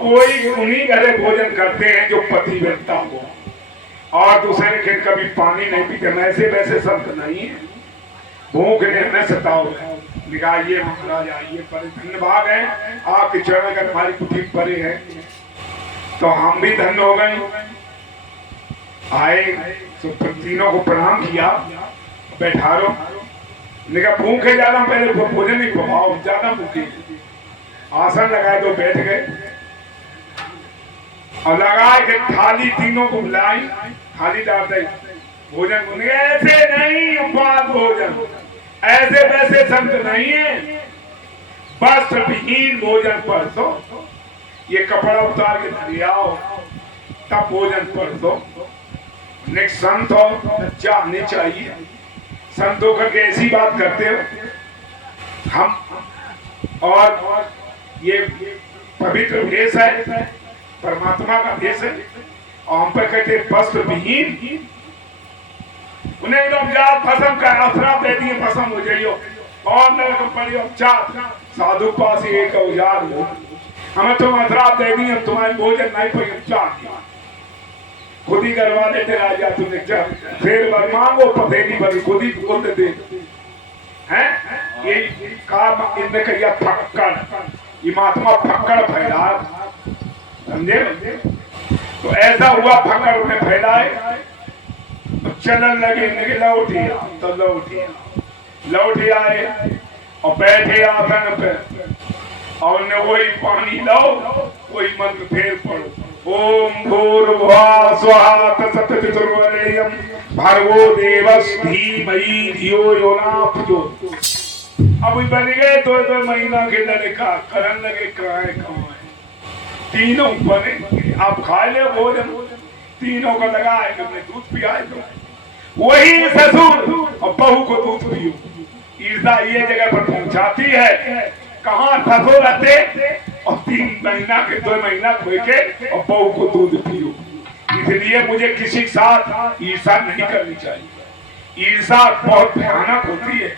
कोई उन्हीं घरे भोजन करते हैं जो पति बनता हो, और दूसरे के कभी पानी नहीं पीते। वैसे वैसे संत नहीं है। भूख ने न सताओ, निकाइए महाराज आइए, पर धन्यवाद है आपके चरण का, तुम्हारी कुटी परे है तो हम भी धन्य हो गए। आए तो तीनों को प्रणाम किया, बैठा रो। निका भूख है ज्यादा, पहले भोजन नहीं पकाओ, ज्यादा भूखी। आसन लगाए तो बैठ गए और लगाए के थाली तीनों को बुलाई, थाली डालते भोजन। ऐसे नहीं उपवास भोजन, ऐसे वैसे संत नहीं है। वस्त्र विहीन भोजन परसो, ये कपड़ा उतार के धरियाओ तब भोजन परसो। संत हो जानने चाहिए, संतों का कैसी बात करते हो हम। और ये पवित्र भेष है, परमात्मा का भेष है, और हम पर कहते वस्त्र विहीन। उन्हें एकदम जात भस्म का आसरा दे दिए, भस्म हो जाइयो और नरक पड़ियो चाप। साधु पास एक औजार हो, हमें तुम आसरा दे दिए, तुम्हारे भोजन नहीं पड़ियो चाप। खुद ही करवा देते राजा, तुमने क्या फिर वर मांगो पतेली बनी, खुद ही बोल दे हैं। ये काम इनने कहिया फक्कड़, ये महात्मा फक्कड़ फैलाए, समझे। तो ऐसा हुआ, फक्कड़ उन्हें फैलाए, चलन लगे, लौटिया तो लौट आए और बैठे आसन पे, और ने वही पानी लो, वही मंत्र फेर पढ़ो। ओम भूर्भुवः स्वः तत्सवितुर्वरेण्यं भर्गो देवस्य धीमहि धियो यो न प्रचोदयात्। अब बन गए दो महीना के लड़का, करन लगे कहाँ तीनों बने। आप खा ले भोजन, तीनों को लगाए, तुमने दूध पियाए तो वही ससुर और बहू को दूध पियो। ईर्षा ये जगह पर पहुंचाती है, कहाँ ससुर रहते और 3 महीना के 2 महीना खोए के और बहू को दूध पियो। इसलिए मुझे किसी के साथ ईर्षा नहीं करनी चाहिए। ईर्षा बहुत भयानक होती है।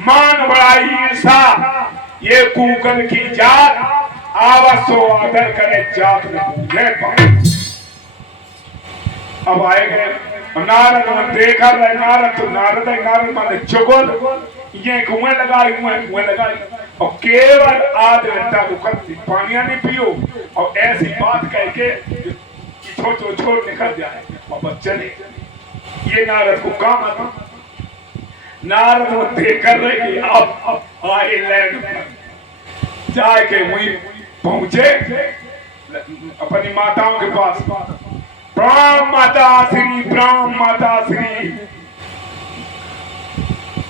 मान बड़ाई ईर्षा ये कुकन की जात, आवश्यो आदर करे जात में। अब आए गए नारद ने देखा, नारद तो नारद माने चुगल, ये कुएं लगाई और केवल आध घंटा रुकती, पानिया नहीं पियो और ऐसी बात कह के छोड़ निकल जाए और चले। ये नारद को काम आता। नारद वो देख कर रहे कि अब आए लैंड पर, जाके वहीं पहुंचे अपनी माताओं के पास। प्राण माता श्री, प्राण माता श्री।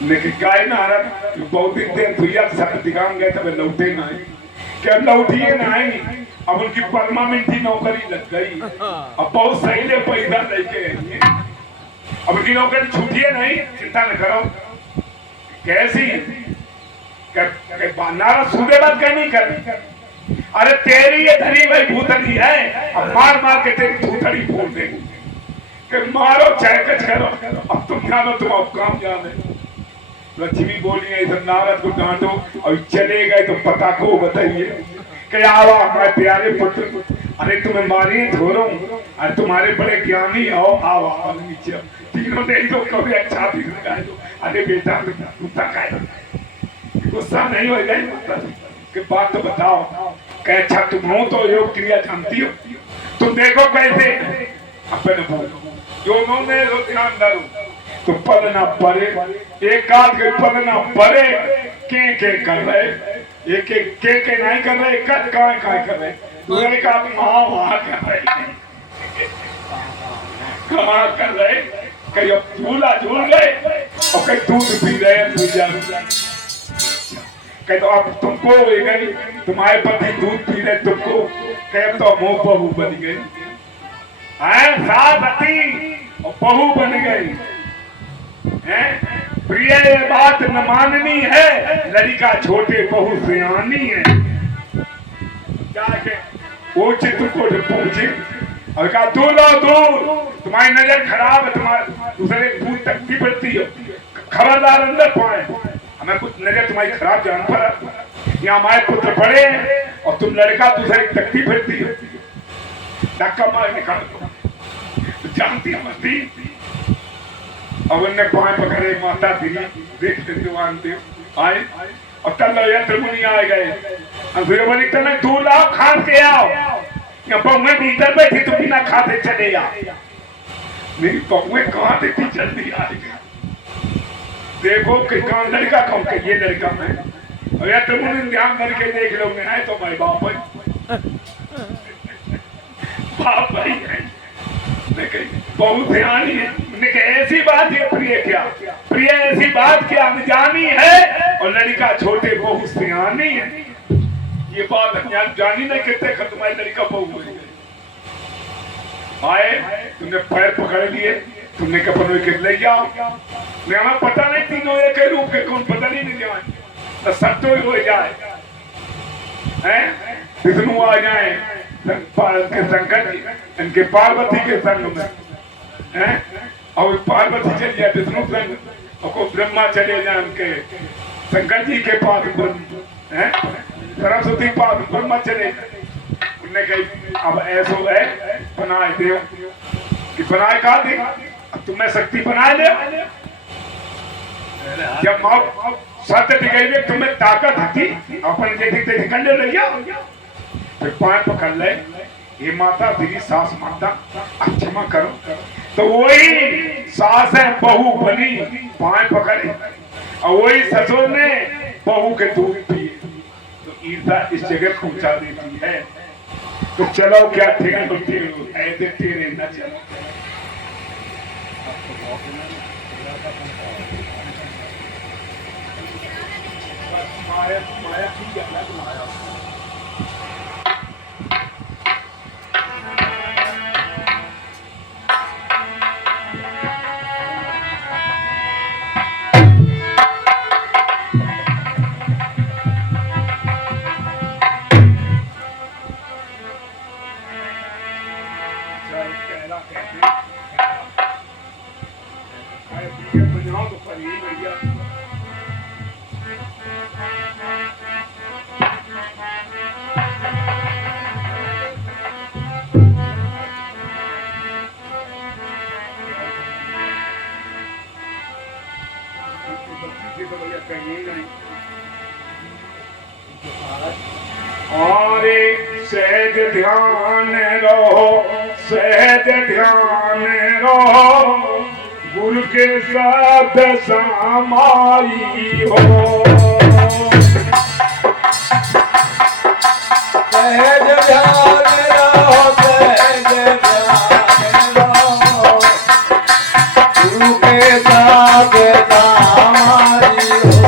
लेकिन गाय नारद बहुत दिन धुइया सब दिखान गए तब लौटे नहीं, क्या लौटिए नहीं। अब उनकी परमानेंट नौकरी लग गई, अब बहुत सही ले पैसा लेके अब उनकी नौकरी छूटिए नहीं, चिंता न करो। कैसी नारद सूबे बात कहीं नहीं कर, अरे तेरी ये धरी भाई भूतड़ी है, अब मार मार के तेरी भूतड़ी फोड़ देंगे। मारो चाहे कच करो, अब तुम जानो, तुम अब काम जाने। लक्ष्मी बोली है इधर नारद को डांटो, और चले गए तो पता को बताइए कि आवा हमारे प्यारे पुत्र, अरे तुम्हें मारिए छोड़ो, अरे तुम्हारे बड़े ज्ञानी हो, आवा नीचे। तीनों ने तो कभी अच्छा भी लगाए दो, अरे बेटा गुस्सा का गुस्सा नहीं हो गए कि बात तो बताओ। कह अच्छा तुम हो तो योग क्रिया जानती हो, तुम देखो कैसे अपने जो उन्होंने ध्यान धरो तो पल ना परे, एक आध के पल ना परे, के कर रहे, एक के नहीं कर रहे, कट काय कर रहे, दूसरे का वहां कर रहे, कहाँ कर रहे, कहीं अब झूला झूल गए और कहीं दूध पी रहे, कहीं तो अब तुमको हो गई, तुम्हारे पति दूध पी रहे तुमको, कहीं तो मुंह बहू बन गई, साथी और बहू बन गई। प्रिय ये बात न माननी है, लड़का छोटे बहू सियानी है। जाके वो चित्रकूट पहुंचे और कहा दूर आओ दूर, तुम्हारी नजर खराब है, तुम्हारे दूसरे दूर तकती पड़ती है, खबरदार अंदर पाए, हमें कुछ नजर तुम्हारी खराब जान पड़ा। यहाँ हमारे पुत्र पड़े और तुम लड़का दूसरे की तकती फिरती हो, धक्का मार निकाल दो, जानती मस्ती। अब उनने पाए पकड़े, माता दी देखते जवान देव आए और तल यंत्र मुनि आ गए। फिर बोली तने दूर लाओ, खान के आओ, या बहुएं भीतर बैठी तो बिना खाते चले आओ। मेरी बहुएं कहाँ देखती जल्दी आएगी, देखो कि कौन लड़का कौन के ये लड़का है, और या तुम उन्हें ध्यान करके देख लोगे ना तो भाई बाप है, बाप भाई है। बहुत ध्यान है, ऐसी बात है प्रिय क्या, प्रिय ऐसी बात क्या जानी है, और लड़का छोटे बहुत सियानी है। ये बात हम जानी नहीं कितने खत्म है, लड़का बहुत हो गई। आए तुमने पैर पकड़ लिए, तुमने कपड़ों के ले जाओ, हमें पता नहीं तीनों एक रूप के कौन पता नहीं जाए, तो सब तो हो जाए हैं, विष्णु आ जाए के शंकर जी, इनके पार्वती के संग में हैं, और पार्वती चले जाए विष्णु संग, और ब्रह्मा चले जाए उनके शंकर जी के पास हैं, सरस्वती पास ब्रह्मा चले जाए। उन्हें कही अब ऐसो है बनाए दे कि बनाए कहा दे, अब तुम्हें शक्ति बनाए ले, जब माँ सत्य दिखाई तुम्हें ताकत थी अपन देखते कर ले रही, फिर पाए पकड़ ले, ये माता तेरी सास माता क्षमा करो, तो वही सास है बहू बनी पाए पकड़े, और वही ससुर ने बहू के दूध पिए, तो ईर्षा इस जगह पहुंचा देती है। तो चलो क्या ठेके तो ऐसे तेरे न चलो। माया माया ठीक है ना, माया और सहज ध्यान रहो, सहज ध्यान रहो, गुरु के साथ समाई हो। सहज ध्यान रहो, सहज ध्यान रहो, गुरु के साथ समाई हो।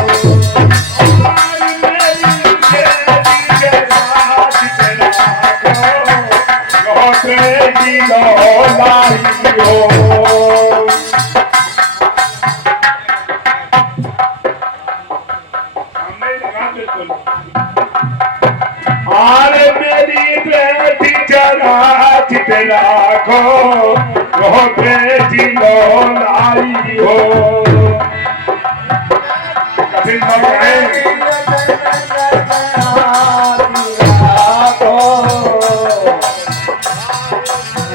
राखो वो बेटी लो लाई हो, कभी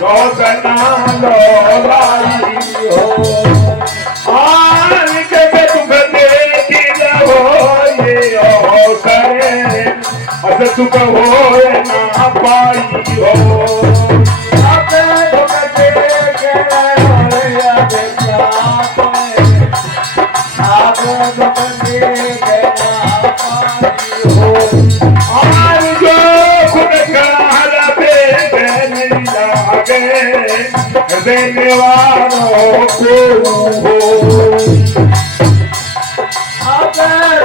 रोजना लो लाई हो, आज के तुम बेटी रहो ये अवसर, अस तुम हो ना पाई हो। देने वालों को हो अगर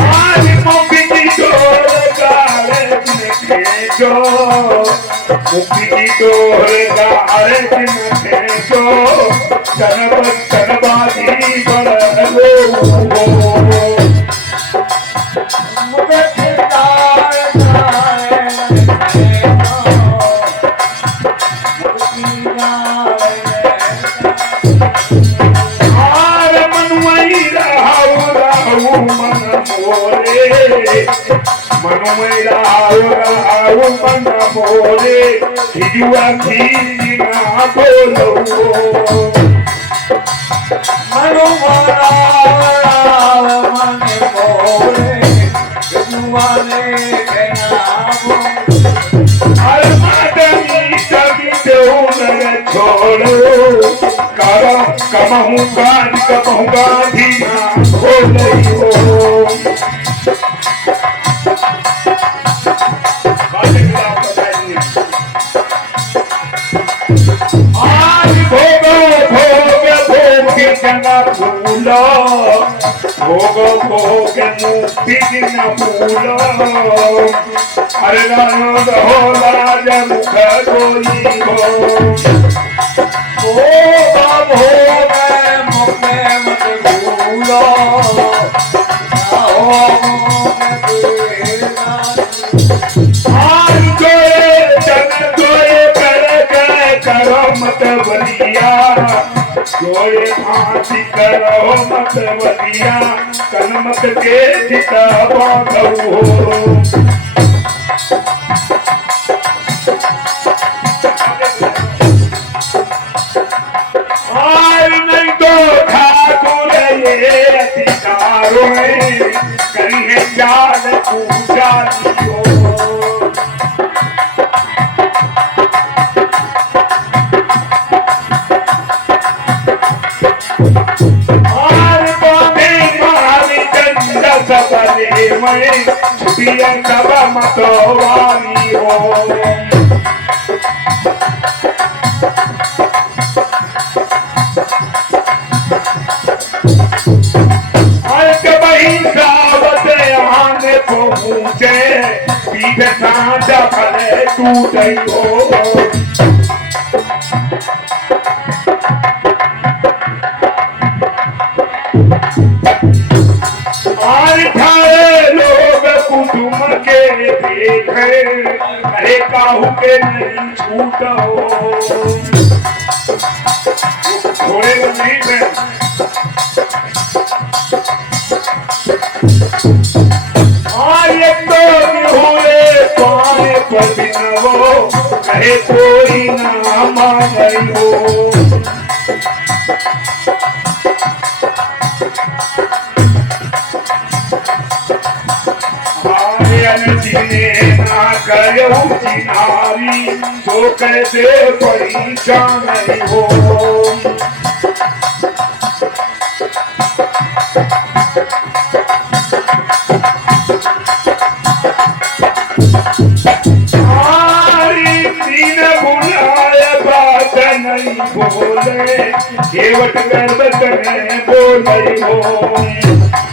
आज मुक्ति की डोर गारे जो तनबाजी बड़ो मेरा आओ मन मोरे हिजुआ खीरी ना बोलो मनु मोरा मन मोरे हिजुआ ने कहना हर मादनी तभी देऊन छोड़ो करो कमहू गाधी ना बोलो आज भोगो भोग मुक्ति न भूलो अरे हो राज मुख गोली हो भोग मुखे मत भूलो आज करो मत बलिया जोए फांसी करो मत बलिया कलमत के जिता बांधो आज नहीं तो ठाकुर ये अधिकारों करिए चाल पूजा दियो छुट्टियां कब मतवारी हो सावत आने पहुँचे पीठ सांझा फले टूट हो कुटुम के देखे अरे काहू के नहीं छूटो थोड़े नहीं थे एक तो हुए पाए पदिनवो कहे कोई ना मांगई हो ना करो चिनारी तो कैसे परेशान नहीं हो तीन बुलाए बात नहीं बोले केवट गर्व करे बोले हो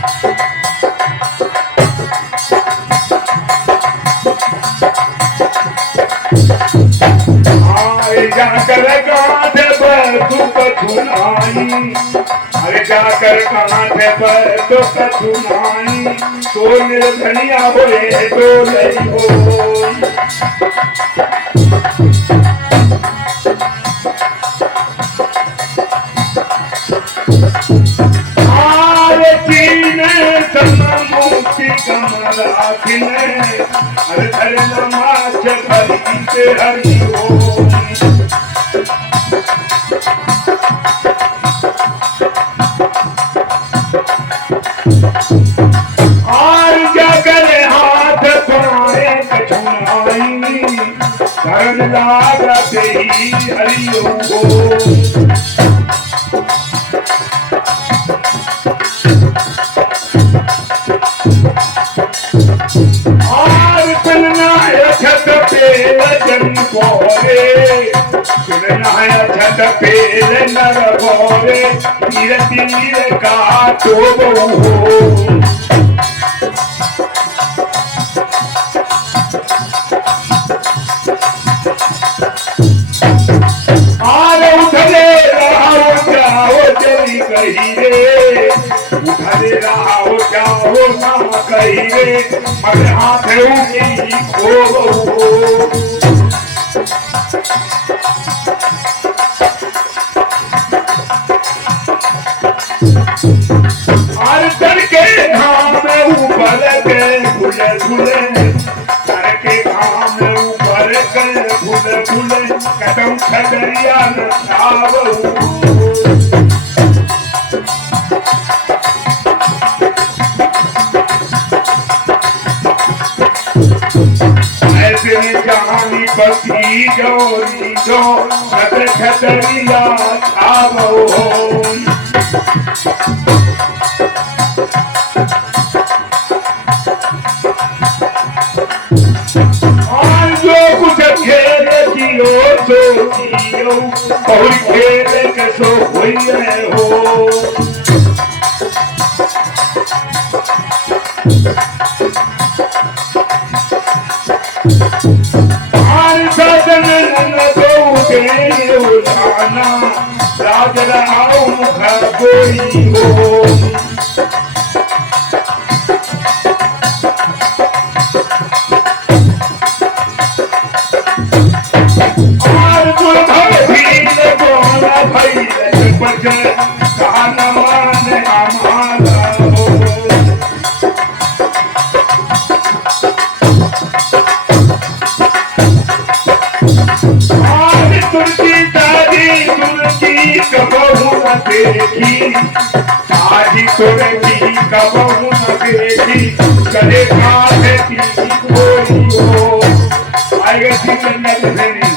जाकर कांधे पर तू कथुनाई अरे जाकर कांधे पर तो कथुनाई तो निर्धनिया होए तो नहीं हो आरे चीने मुक्ति कमरा खिले अरे धरे नमाज भरी से हरि हो लागते ही हरिओ और पिलना छत पे जन बोरे पिलना छत पे नर बोरे तीर तीर का तो हो उठले रहो जाओ ना कहिए मगर हाथ उठी खो और चढ़ के धाम ऊपर के झूले झूले तुम छदरिया न छावो ऐसे में कहानी बसी जोरी जो छद छदरिया छावो और जो कुछ खेल कियो सो कियो और खेल के सो हुई हो और सदन न दो के उठाना राज रहाओ मुख कोई हो देखी आजी तोरे की कबहू न देखी कहे काहे की कोई हो आएगा थी जन्नत से नहीं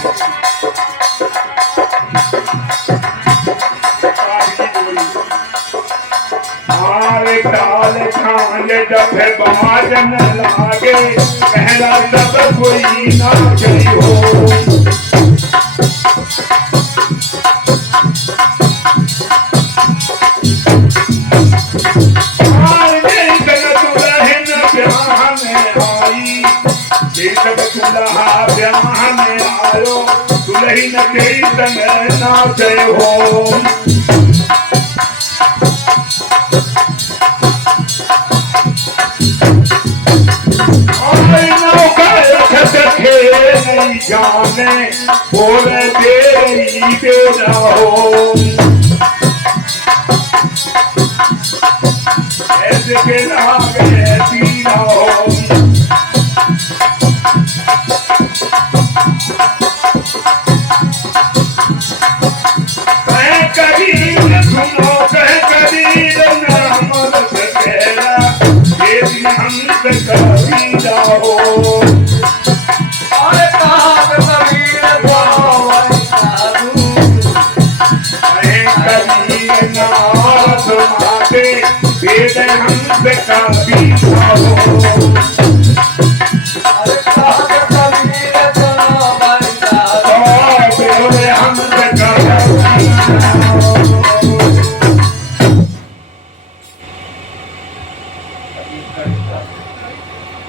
आरे ताल छांज जब बाजन लागे पहला सब कोई ना चली हो दुल्हा ब्याह में आयो दुल्हन के संग नाचे हो नहीं जाने बोले तेरी बेरा हो ऐसे के लागे तीरा हो हमसे काफी